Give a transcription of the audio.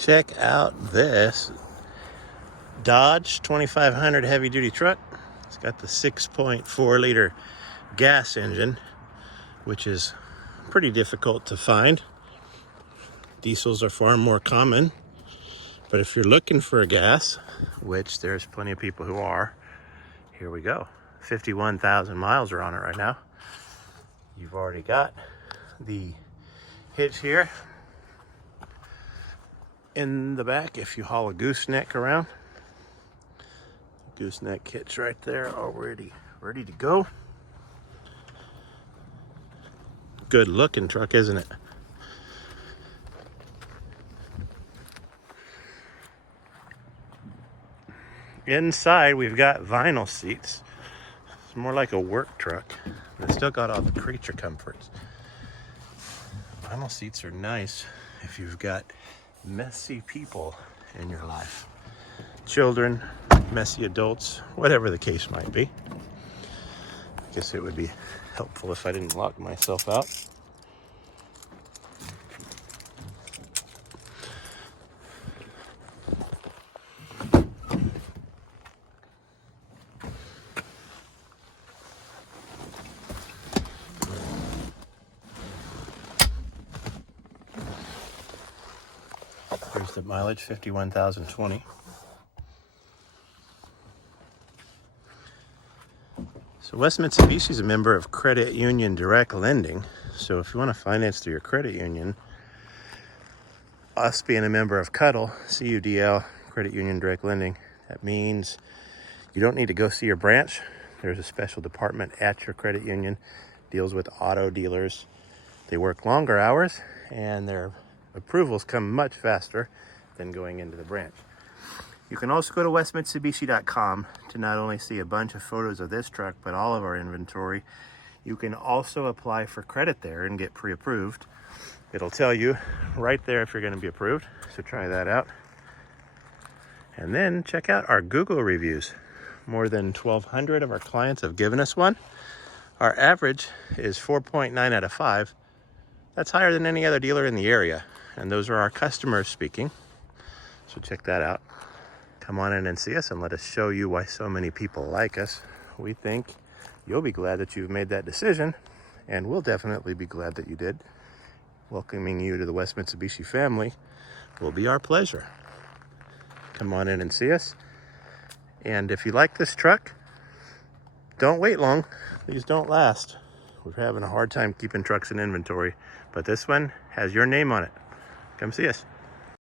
Check out this Dodge 2500 heavy duty truck. It's got the 6.4 liter gas engine, which is pretty difficult to find. Diesels are far more common, but if you're looking for a gas, which there's plenty of people who are, here we go. 51,000 miles are on it right now. You've already got the hitch here in the back if you haul a gooseneck around. Gooseneck hitch right there, already ready to go. Good looking truck, isn't it? Inside we've got vinyl seats. It's more like a work truck. It's still got all the creature comforts. Vinyl seats are nice if you've got messy people in your life. Children, messy adults, whatever the case might be. I guess it would be helpful if I didn't lock myself out. Here's the mileage, 51,020. So West Mitsubishi is a member of Credit Union Direct Lending. So if you want to finance through your credit union, us being a member of CUDL, CUDL, Credit Union Direct Lending, that means you don't need to go see your branch. There's a special department at your credit union, deals with auto dealers. They work longer hours and their approvals come much faster than going into the branch. You can also go to westmitsubishi.com to not only see a bunch of photos of this truck, but all of our inventory. You can also apply for credit there and get pre-approved. It'll tell you right there if you're going to be approved, so try that out. And then check out our Google reviews. More than 1,200 of our clients have given us one. Our average is 4.9 out of 5. That's higher than any other dealer in the area. And those are our customers speaking. So check that out. Come on in and see us and let us show you why so many people like us. We think you'll be glad that you've made that decision, and we'll definitely be glad that you did. Welcoming you to the West Mitsubishi family will be our pleasure. Come on in and see us. And if you like this truck, don't wait long. These don't last. We're having a hard time keeping trucks in inventory, but this one has your name on it. Come see us.